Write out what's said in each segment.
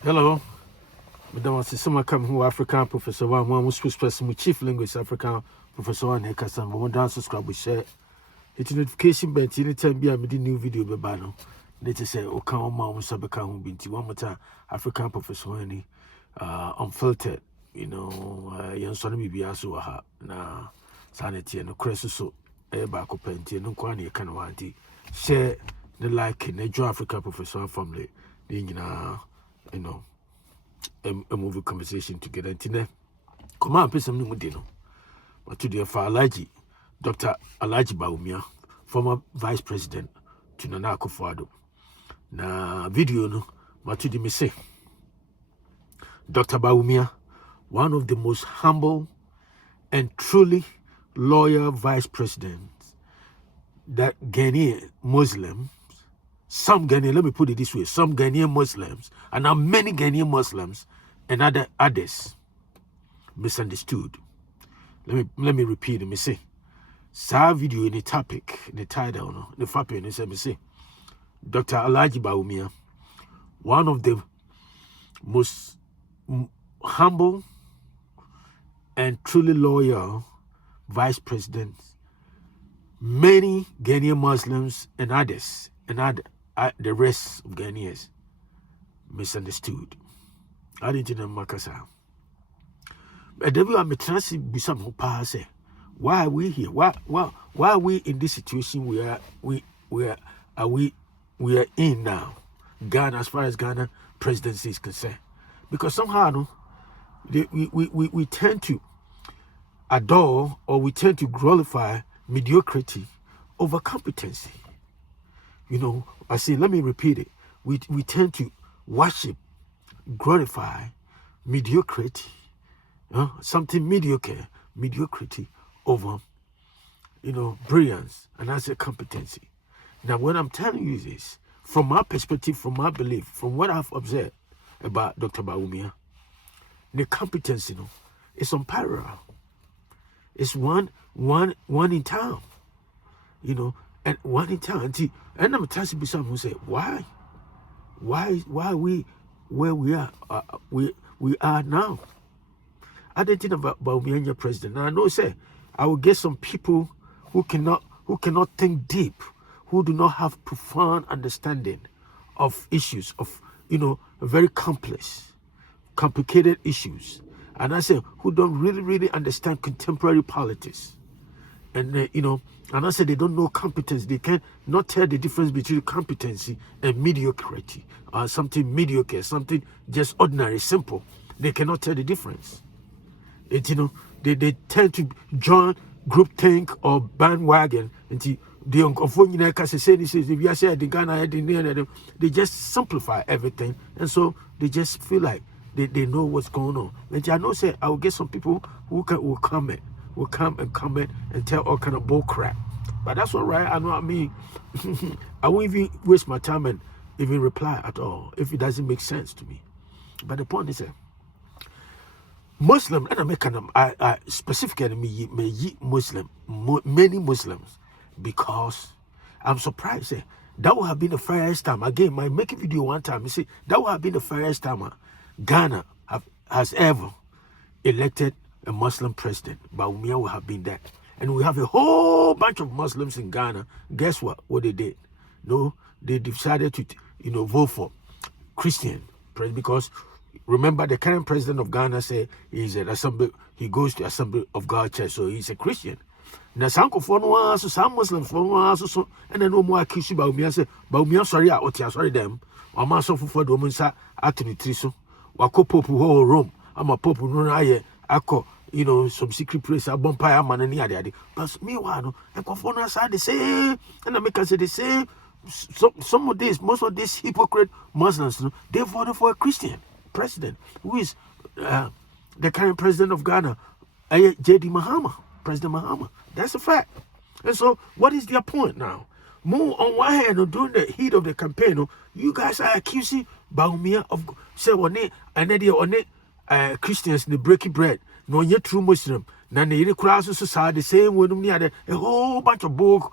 Hello, Madam Sisoma come who African Professor one who speaks person with Chief Linguist African Professor one Hekasan, but one down subscribe we share. Hit notification bell anytime be a new video be bano. Let us say o kan ma won sabeka hu binti one more time African Professor one unfiltered, yan so no bibia so ha na sanity no kreso so e ba ko penti no kwa na e kan wanti share the like na jo African Professor family the a movie conversation together. Tine, come on, pay some new dino. But today for Alaji, Dr. Alaji Bawumia, former Vice President to Nana Akufo-Addo. Na video no, but today me say, Dr. Bawumia, one of the most humble and truly loyal Vice Presidents that Ghanaian Muslims, some Ghanaian, let me put it this way, some Ghanaian Muslims, and now many Ghanaian Muslims and others misunderstood. Let me repeat it. Me say, sa video in the topic, in the title, no, the fapping, me say, Dr. Alaji Bawumia, one of the most humble and truly loyal vice presidents, many Ghanaian Muslims and others, the rest of Ghanaians misunderstood. I didn't know Makasa. But then we transit be some who pass. Why are we here? Why are we in this situation we are in now? Ghana, as far as Ghana presidency is concerned. Because somehow no, we tend to adore or we tend to glorify mediocrity over competency. I say, let me repeat it. We tend to worship, glorify mediocrity, something mediocrity over, brilliance, and I say competency. Now, what I'm telling you is this, from my perspective, from my belief, from what I've observed about Dr. Bawumia, the competency, it's unparalleled. It's one in town, and one in town. And I'm telling you, someone who say, why are we where we are? We are now. I didn't think about Bawumia your president. And I know, say, I will get some people who cannot think deep, who do not have profound understanding of issues of very complicated issues, and I say who don't really understand contemporary politics. And and I said they don't know competence. They can not tell the difference between competency and mediocrity, or something mediocre, something just ordinary, simple. They cannot tell the difference. They tend to join groupthink or bandwagon. And they just simplify everything, and so they just feel like they know what's going on. And I know, say I will get some people who will come and comment and tell all kind of bull crap. But that's all right. I know what I mean. I won't even waste my time and even reply at all if it doesn't make sense to me. But the point is, Muslim, and I specifically Muslim, many Muslims, because I'm surprised. That would have been the first time. Again, my make a video one time. You see, that would have been the first time Ghana has ever elected a Muslim president. Bawumia will have been that. And we have a whole bunch of Muslims in Ghana. Guess what they did? No, they decided to vote for Christian president, because remember the current president of Ghana said he goes to Assembly of God Church, so he's a Christian. Now some Muslims so and then no more accuse Bawumia say Bawumia sorry them. Ama so for the woman sa atuni so wako pope whole Rome. I'm a pope no aye akọ some secret place bompire man any ade. But meanwhile and conform side the same, and I make us say the same. Some of this, most of these hypocrite Muslims, they voted for a Christian president who is the current president of Ghana, J.D. Mahama, President Mahama. That's a fact. And so, what is their point now? More on one hand, during the heat of the campaign, you guys are accusing Bawumia of say Christians they breaking bread. No, you're true Muslim. Now they cross society the same way. A whole bunch of bull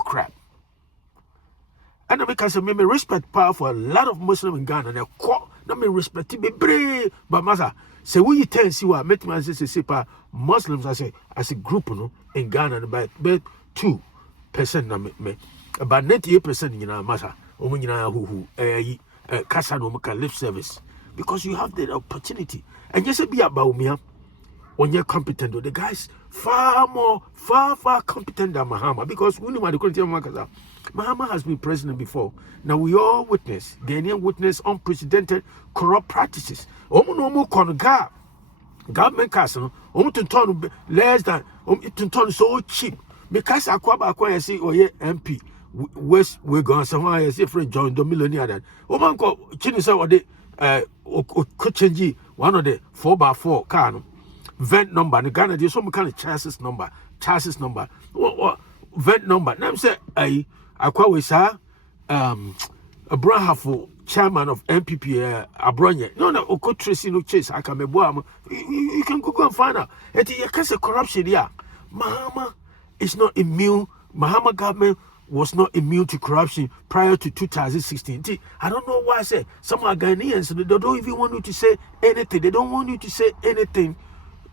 crap. And I make us me respect power for a lot of Muslims in Ghana. And I me respect be brave, but massa. Say we you tell see what make man say Muslims as a group no in Ghana about 2% na me about 98% you know massa. Omo nyina who kasa no make lip service because you have the opportunity. And just be about Bawumia when you're competent, the guys far competent than Mahama because we know the country Mahama has been president before. Now we all witness, Ghanaian witness unprecedented corrupt practices. No government castle, to turn less than to turn so cheap. Because I see MP West we gone somewhere I see friend John the millionaire that woman called Chinisa or the could change one of the 4x4 car. Vent number, the Ghana, there's some kind of chassis number, what vent number. Now, say, I quite sir, a brahaful chairman of MPP, Abronya. No, could trace no chase. I can be you can go and find out. You can say corruption, yeah. Mahama is not immune. Mahama government was not immune to corruption prior to 2016. I don't know why I say some are Ghanaians, they don't even want you to say anything. They don't want you to say anything.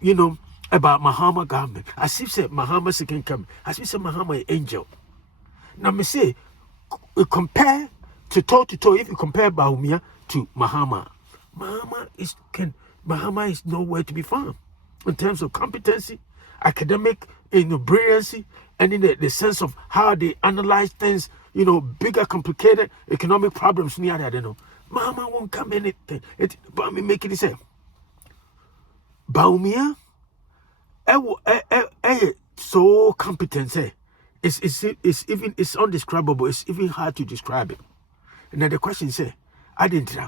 You know, about Mahama government. As if say Mahama second coming. As if say Mahama an angel. Now me say, compare to toe, if you compare Bawumia to Mahama, Mahama is nowhere to be found. In terms of competency, academic, brilliancy, and in the sense of how they analyze things, bigger, complicated economic problems near that, Mahama won't come anything. But me make it say. Bawumia, so competent, it's undescribable. It's even hard to describe it. And then the question is, I didn't know.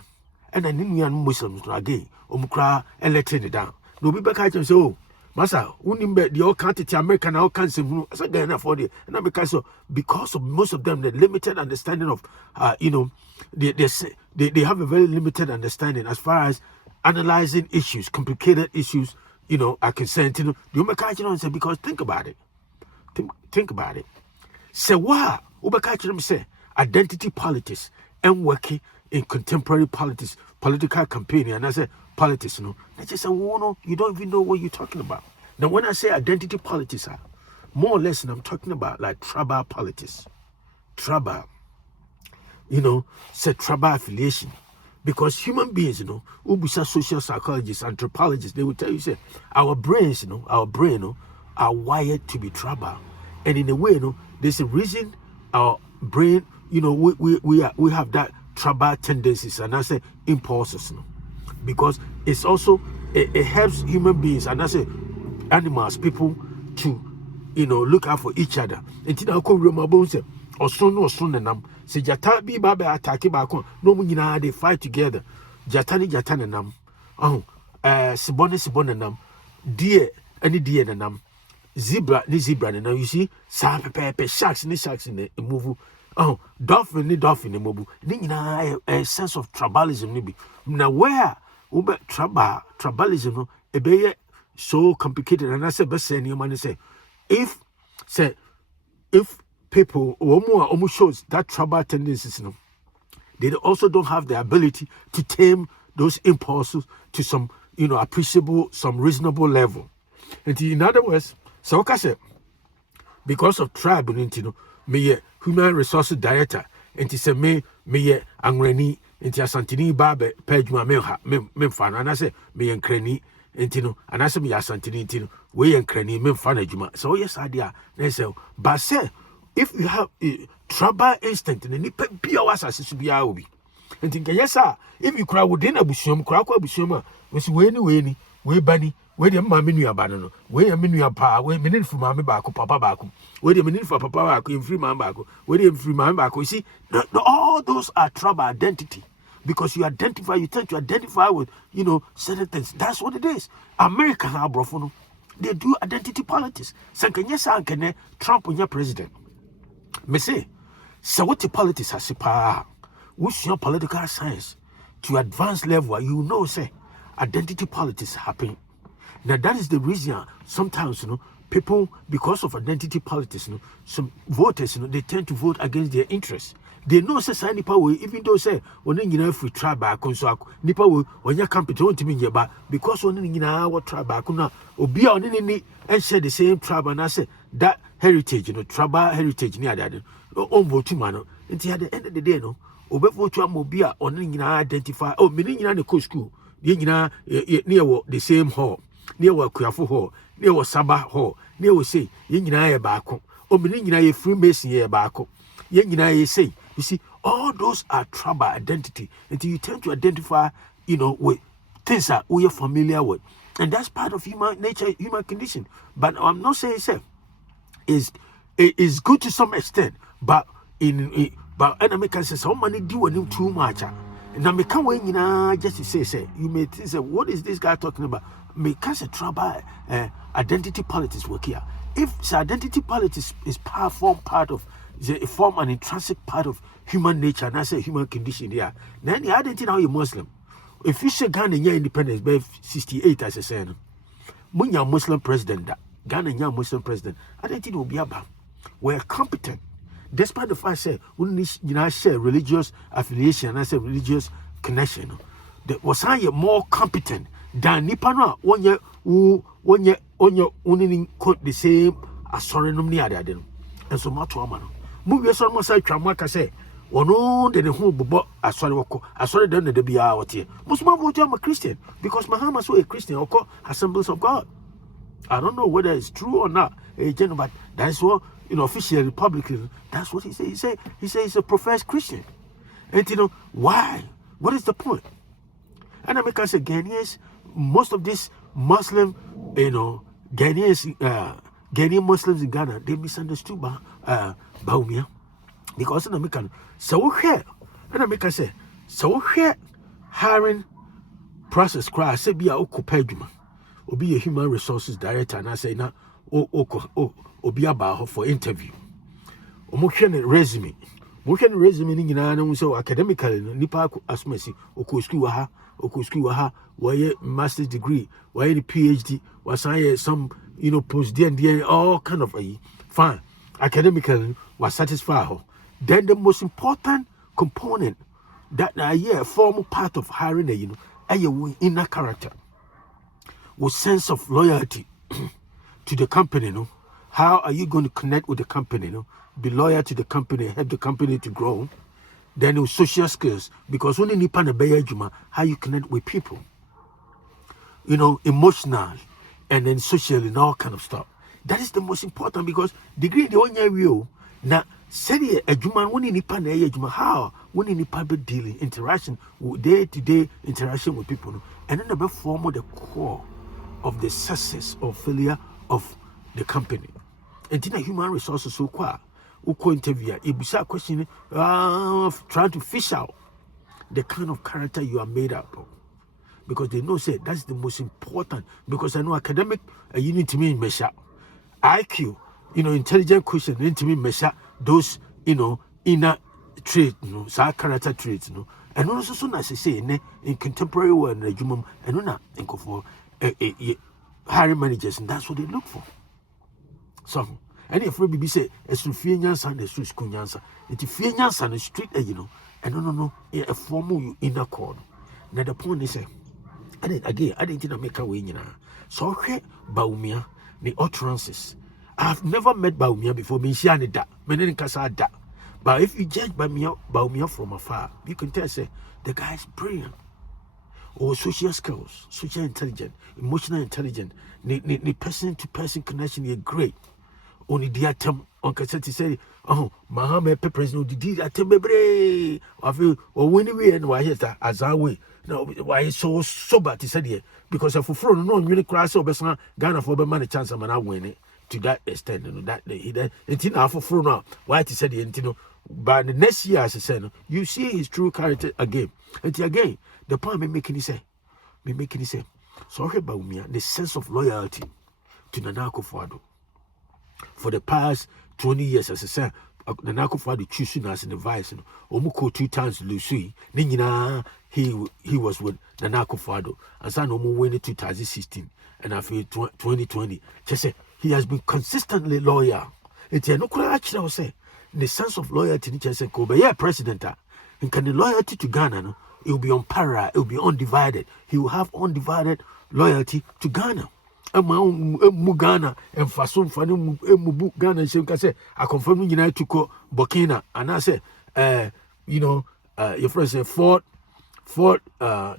And then Ghanaian Muslims again, Omukra and letting it down. No people can say, oh, Massa, Unimbe, the all country American all cancer, as I get enough for it. And because of most of them, the limited understanding of, they have a very limited understanding as far as analyzing issues, complicated issues, I can send to you and say, because think about it. Think about it. Say why say identity politics and working in contemporary politics, political campaign, and I say politics, I just say, no, you don't even know what you're talking about. Now when I say identity politics, more or less, and I'm talking about like tribal politics. Tribal, say tribal affiliation. Because human beings, ubusa social psychologists, anthropologists, they will tell you, say, our brains, are wired to be tribal. And in a way, there's a reason our brain, we have that tribal tendencies and I say impulses, because it's also, it helps human beings and I say animals, people to, look out for each other. Until I call Roma say, or soon and say Jata be babe attack back no munyina they fight together. Jatani nam. Sibone nam. Deer any deer nam. Zebra and now you see pepe sharks in the move. Dolphin in move. A sense of tribalism maybe. Now where ube tribalism a be so complicated and I say best say any man say if people almost shows that tribal tendencies, they also don't have the ability to tame those impulses to some, appreciable, some reasonable level. And in other words, so like I said, because of tribe, me human resources director, and to say me angreni, and to santini babe pejuma memfana, and I say me and cranny, and I say me asantini, we and cranny memfana juma. So yes, idea, they say, but say, if you have a tribal instinct and any be our assassin to be our be. And think, yes, sir, if you cry within a bushum, crack a bushuma, which way, we bunny, where the mammy abandon, where a minu power, where minute for mammy back, papa back, where the minute for papa back, in free man back, where the free man back. You see, all those are tribal identity. Because you tend to identify with, certain things. That's what it is. America, they do identity politics. Sankanya Trump on your president. Me say, so what the politics has what's your political science to advanced level, say identity politics happen. Now that is the reason sometimes people, because of identity politics, some voters, they tend to vote against their interests. they know say say nipa we, even though say one nyina free tribe back so nipa we onya capital won timi nyeba because one nyina what tribe back na obi a one ni and share the same tribe and I say that heritage, you know, tribal heritage near that on vote man. Until at the end of the day, no, obevo to amobia on identify. Oh, meaning in the school, near the same hall, near what Kuafu Hall, near what Sabah Hall, near we say, Yina Bako, or meaning a Freemason ye Bako, Yina say, you see, all those are tribal identity until you tend to identify, you know, with things that we are familiar with. And that's part of human nature, human condition. But I'm not saying, say, is good to some extent, but but enemy can say so many do and too much. And I may come when you just to say you may think say what is this guy talking about? May cause a trouble identity politics work here. If the identity politics is form part of form an intrinsic part of human nature and I say human condition here, then the identity now you're Muslim. If you say Ghana independence by 68 as I said, when you're Muslim president that Ghanaian Muslim president, I don't think it will be about. We're competent. Despite the fact that we need share religious affiliation and I say religious connection. The was I more competent than Nipana when you quote the same as sorry no near that. And so much woman. Move your son must say Tramaka say, or no, then who bought a sorry done the be out here. Most of I'm a Christian because Muhammad was a Christian or called assemblies of God. I don't know whether it's true or not, but that's what, you know, officially, publicly, that's what he said. He says he's a professed Christian. And you know, why? What is the point? And I say Ghanaians, most of these Muslim, you know, Ghanaian Muslims in Ghana, they misunderstood Bawumia. Because in American, so here, and I say, so here, hiring process cry, say be a okupeduma. Or be a human resources director and I say na or be about for interview. Or motion resume. Motion resume in Ghana so academically nipa asmesi school ha why master's degree, why the PhD, was I some you know post D all kind of fine. Academically was satisfied. Then the most important component that formal part of hiring a you know a inner character. With sense of loyalty to the company, no? How are you going to connect with the company, no? Be loyal to the company, help the company to grow. Then with social skills, because when you need to how you connect with people, you know, emotional and then social and all kind of stuff. That is the most important because degree the one year now say a human when you need how when you need dealing interaction day-to-day interaction with people, no? And then the form of the core of the success or failure of the company. And then human resources so qua interview a question trying to fish out the kind of character you are made up of. Because they know say that's the most important. Because I know academic you need to measure IQ, you know, intelligent question, you need to measure those, you know, inner traits, you know, character traits, you know. And also soon as I say in contemporary world and not for hiring managers, and that's what they look for. So, and if we be say, as to Fianans and as to school Yansa, it's Fianans and the street, you know, and no, a formal inner cord. Now the point is, I didn't make a way, you know. So, okay, Bawumia, the utterances. I've never met Bawumia before, but if you judge Bawumia from afar, you can tell, say, the guy is brilliant. Or social skills, social intelligence, emotional intelligence, the person-to-person connection is great. Only the attempt on cassette say, oh, Muhammad president did attempt bebre. Or when we and why that as our way. No, why so sober to say here because if for no really crash over Ghana for the money chance I'm not winning to that extent, you know, that it's enough for now. Why to say the you but the next year as I said, you see his true character again. And again, the point me making it say. So Bawumia, the sense of loyalty to Nana Akufo-Addo. For the past 20 years, as I said, Nana Akufo-Addo choosing as the vice, Omuko 2 times Lusui, Nina, he was with Nana Akufo-Addo, and San Omu winning 2016, and after 2020. Just say he has been consistently loyal. It's no actually say the sense of loyalty in Chelsea Kobe, yeah, president. And can the loyalty to Ghana, no, it will be unparalleled, it will be undivided. He will have undivided loyalty to Ghana. Ghana and Fason Fanu Ghana and Shem say, I confirm United to go Burkina, and I say, your friend say Ford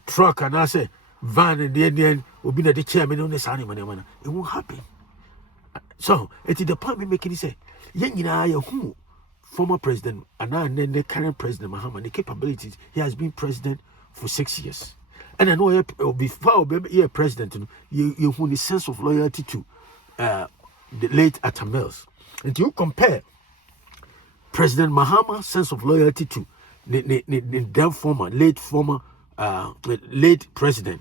truck, and I say van, and the end will be the chairman on this animal. It won't happen. So, it is the point we make it say, who former president and now the current president Mahama, the capabilities, he has been president for 6 years. And I know before you're president, you have the sense of loyalty to the late Atamels. And you compare President Mahama's sense of loyalty to the late president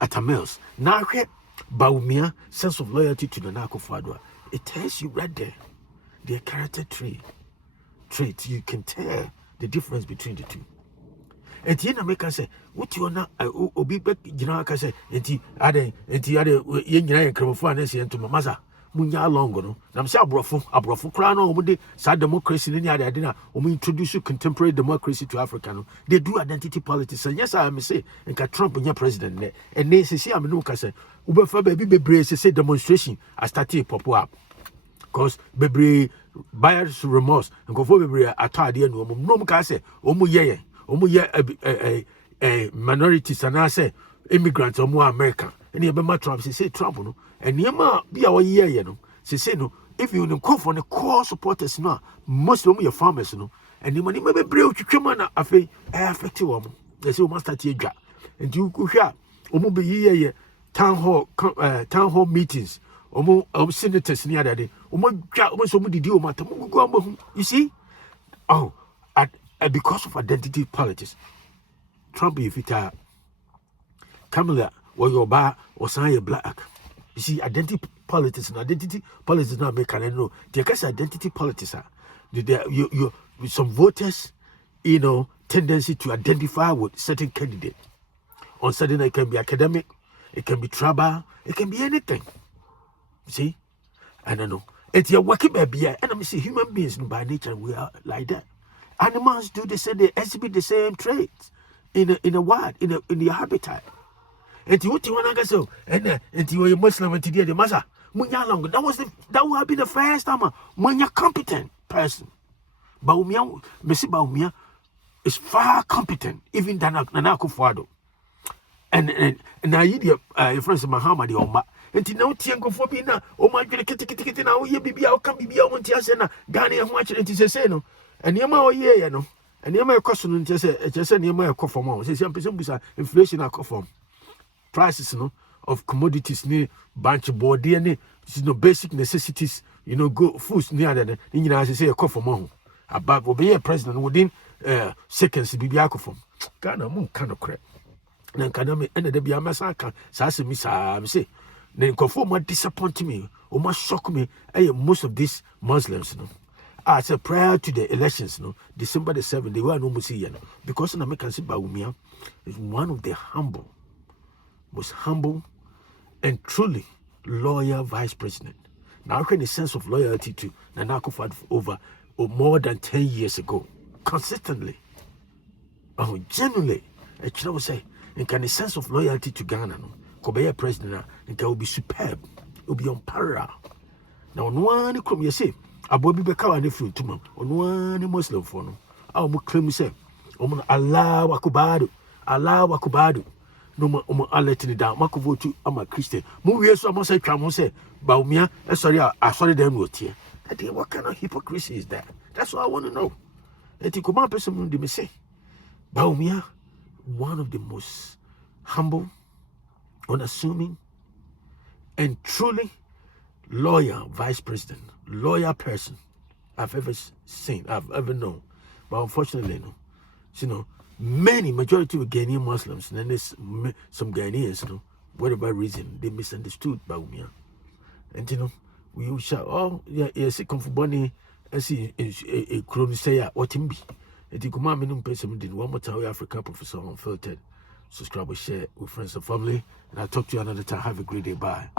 Atamels. Now, Bawumia sense of loyalty to the Nako Fadwa. It tells you right there, their character trait. You can tell the difference between the two. And you make us say, what you are not, Obi Beck, you know, I say, and he had young Cramofan into Mamaza, Munya Longo, no, I'm say, Abrofo, crown over the sad democracy in the other dinner, or introduce contemporary democracy to Africa. No? They do identity politics, and yes, I may say, and can Trump in your president, and they say, I'm no Cassa, Uber baby brace, say demonstration, I started pop up. Because baby buyer's remorse, and go for baby at the end, no Cassa, a minorities and I say immigrants or more American. And you remember Trump, say Trump, no, and you be our year, you know. Say no, if you don't call for the core supporters, no, most of your farmers, no, and you may be brave to come on a affected woman. They say, must start your job. And you go here, be here, town hall meetings, senators near that day, somebody deal matter. You see? Oh, because of identity politics, Trump, if it Kamala, or your bar, or sign black. You see, identity politics not make an know. The case identity politics are some voters, tendency to identify with certain candidate. On certain, it can be academic, it can be tribal, it can be anything. You see, I don't know. It's your working baby, and I'm saying human beings by nature we are like that. Animals do the same, they exhibit the same traits in the wild, in the habitat. And you want to say, and you are Muslim and today the massa. That would have been the first time when you're competent person. Bawumia is far competent, even than Nako Fado. And I hear your friends Muhammad Oma. And now Tiango for being now, oh my God, now you be out, come be out, and Ghanaian watch it is a no. And Yama, yeah, no. And Yama question just a Yama cough for more. Says some people inflation are cough prices, of commodities near bunch of board, basic necessities, go foods near that. I say a cough for more. About will be a president within seconds, be alcohol. Ghana moon kind of crap. Then can I be a massacre? Sassy Miss, I say. Then conform what disappoint me or must shock me. Most of these Muslims, I said prior to the elections, December the 7th, they were no Muslim. Because in American Bawumia is one of the most humble and truly loyal vice president. Now, I can a sense of loyalty to Nana Akufo-Addo over more than 10 years ago, consistently. Oh, genuinely, I can say, and can a sense of loyalty to Ghana, Kobe president, and can be superb, it will be unparalleled. Now, on one crime, you say, Abobi Bekawa and Fruit to on one Muslim for no. I'll claim say, Allah Wakubadu. No more, I'll let it down. Marco vote to a Christian. Movie, so I must say, Bawumia, sorry, I saw them with here. I think, what kind of hypocrisy is that? That's what I want to know. And you come up with someone to me say, Bawumia, one of the most humble, unassuming, and truly loyal vice president, loyal person I've ever seen, I've ever known. But unfortunately, many majority of Ghanaian Muslims, and then there's some Ghanaians, whatever reason, they misunderstood Bawumia. And we shout, oh, yeah, see, come for Bonnie, and see a crony say, what him be. And you come out, one more time, African Professor Unfiltered. Subscribe, share with friends and family, and I'll talk to you another time. Have a great day. Bye.